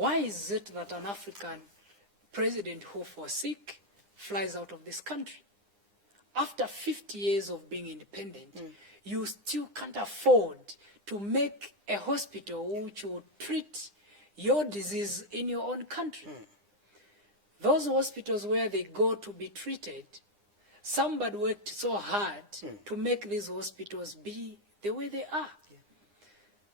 Why is it that an African president who falls sick flies out of this country? After 50 years of being independent, you still can't afford to make a hospital which will treat your disease in your own country. Those hospitals where they go to be treated, somebody worked so hard to make these hospitals be the way they are.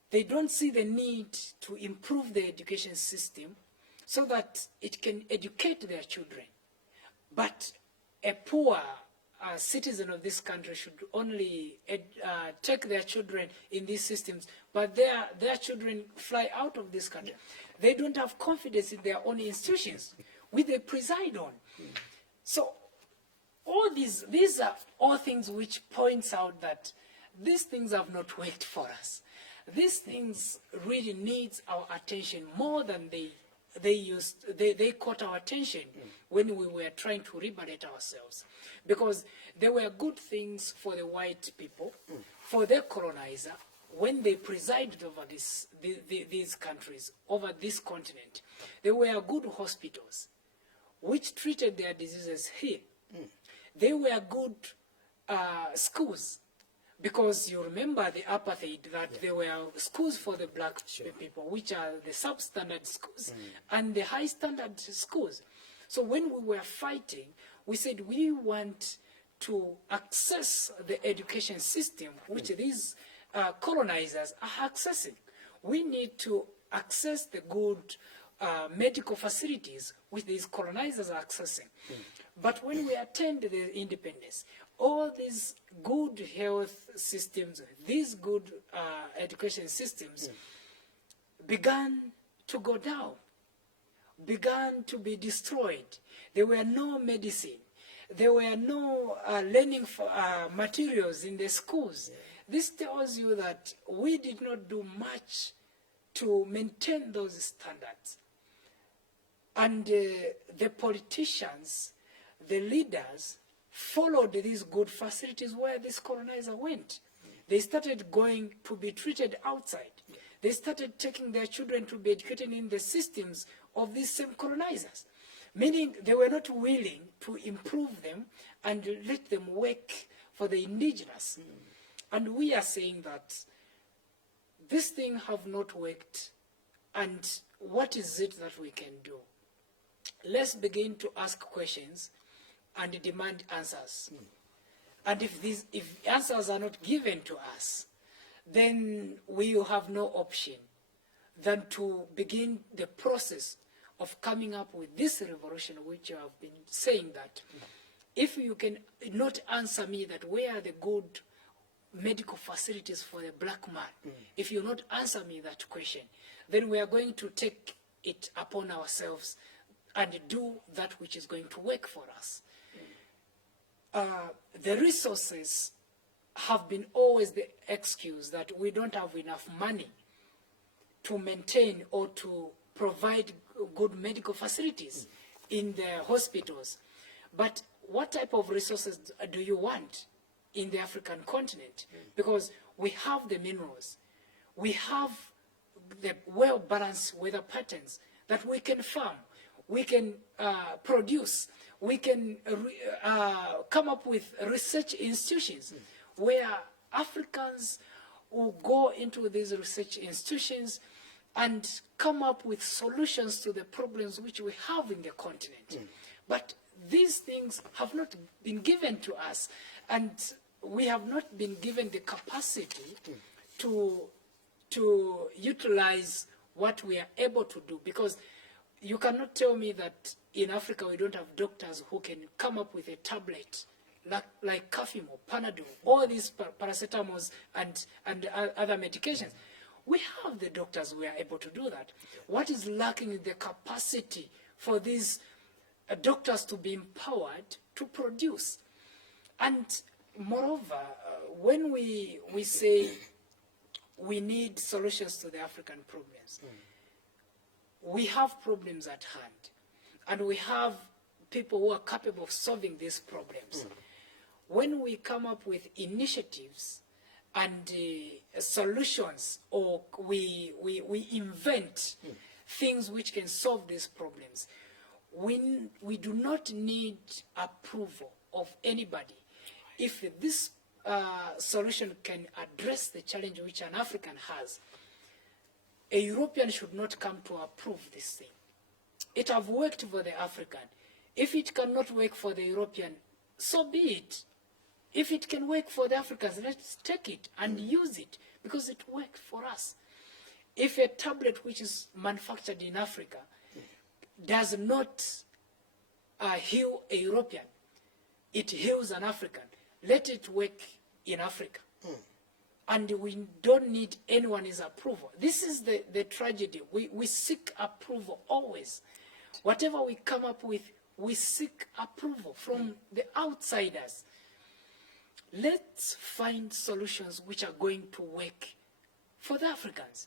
They don't see the need to improve the education system so that it can educate their children. But a poor citizen of this country should only take their children in these systems, but their children fly out of this country. They don't have confidence in their own institutions, which they preside on. So all these are all things which points out that these things have not worked for us. These things really needs our attention more than they caught our attention when we were trying to liberate ourselves. Because there were good things for the white people, for their colonizer, when they presided over these countries, over this continent. There were good hospitals which treated their diseases here. They were good schools. Because you remember the apartheid, that there were schools for the black people, which are the substandard schools, and the high standard schools. So when we were fighting, we said we want to access the education system, which these colonizers are accessing. We need to access the good medical facilities which these colonizers are accessing. But when we attained the independence, all these good health systems, these good education systems began to go down, began to be destroyed. There were no medicine. There were no learning materials in the schools. This tells you that we did not do much to maintain those standards. And the politicians, the leaders, followed these good facilities where this colonizer went. They started going to be treated outside. They started taking their children to be educated in the systems of these same colonizers, meaning they were not willing to improve them and let them work for the indigenous. And we are saying that this thing have not worked, and what is it that we can do? Let's begin to ask questions and demand answers. And if answers are not given to us, then we will have no option than to begin the process of coming up with this revolution, which I have been saying that if you can not answer me that where are the good medical facilities for the black man, if you not answer me that question, then we are going to take it upon ourselves and do that which is going to work for us. The resources have been always the excuse that we don't have enough money to maintain or to provide good medical facilities in the hospitals. But what type of resources do you want in the African continent? Because we have the minerals, we have the well-balanced weather patterns that we can farm, we can produce, we can come up with research institutions where Africans will go into these research institutions and come up with solutions to the problems which we have in the continent. But these things have not been given to us, and we have not been given the capacity to utilize what we are able to do, because you cannot tell me that in Africa we don't have doctors who can come up with a tablet like Cafimo, Panadol, all these paracetamols and other medications. We have the doctors who are able to do that. What is lacking is the capacity for these doctors to be empowered to produce. And moreover, when we say we need solutions to the African problems, we have problems at hand, and we have people who are capable of solving these problems. When we come up with initiatives and solutions, or we invent things which can solve these problems. We do not need approval of anybody. If this solution can address the challenge which an African has, a European should not come to approve this thing. It have worked for the African. If it cannot work for the European, so be it. If it can work for the Africans, let's take it and use it, because it worked for us. If a tablet which is manufactured in Africa does not heal a European, it heals an African, let it work in Africa. And we don't need anyone's approval. This is the tragedy. We seek approval always. Whatever we come up with, we seek approval from the outsiders. Let's find solutions which are going to work for the Africans.